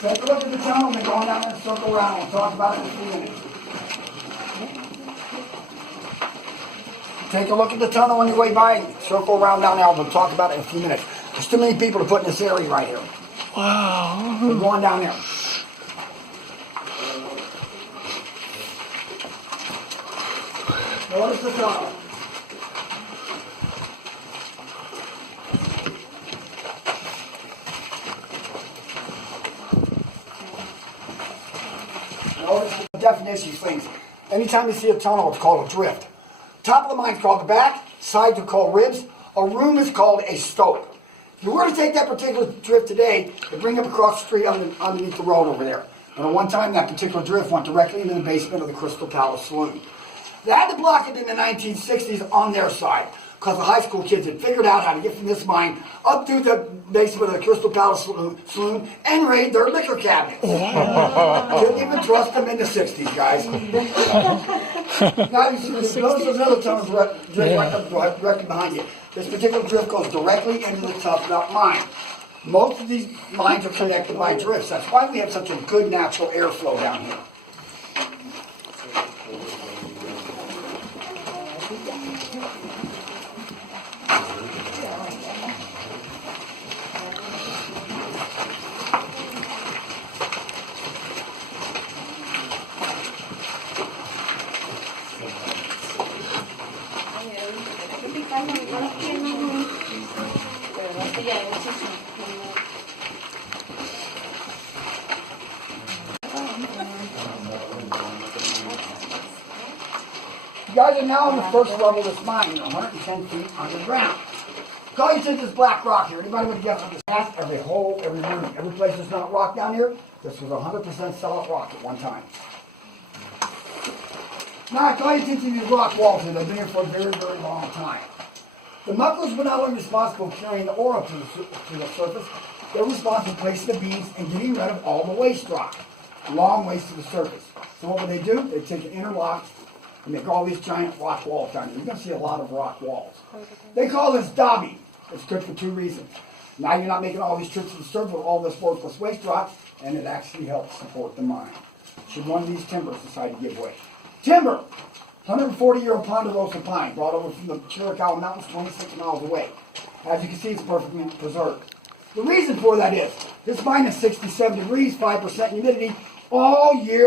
Take a look at the tunnel and then go on down there and circle around. We'll talk about it in a few minutes. Take a look at the tunnel on your way by. Circle around down there. We'll talk about it in a few minutes. There's too many people to put in this area right here. Wow. We're going down there. Notice the tunnel. Notice the definition, please. Anytime you see a tunnel, it's called a drift. Top of the mine is called the back, sides are called ribs, a room is called a stope. If you were to take that particular drift today and bring it across the street underneath the road over there. And at one time, that particular drift went directly into the basement of the Crystal Palace Saloon. They had to block it in the 1960s on their side because the high school kids had figured out how to get from this mine up through the basement of the Crystal Palace Saloon and raid their liquor cabinets. Couldn't even trust them in the 60s, guys. Now, you see, those are the other tunnels directly behind you. This particular drift goes directly into the Tough Nut mine. Most of these mines are connected by drifts. That's why we have such a good natural airflow down here. You guys are now on the first level of this mine. You're 110 feet underground. All you see is this black rock here. Anybody would guess what this is? Every hole, every room, every place that's not rock down here, this was 100% solid rock at one time. Now, I call your attention to these rock walls here. They've been here for a very, very long time. The mucklers were not only responsible for carrying the ore up to the surface, they're responsible for placing the beams and getting rid of all the waste rock, long ways to the surface. So what would they do? They'd take an interlock and make all these giant rock walls down here. You're going to see a lot of rock walls. They call this daubing. It's good for two reasons. Now you're not making all these trips to the surface with all this worthless waste rock, and it actually helps support the mine. Should one of these timbers decide to give way. Timber! 140-year-old ponderosa pine brought over from the Chiricahua Mountains 26 miles away. As you can see, it's perfectly preserved. The reason for that is, this mine is 67 degrees, 5% humidity all year.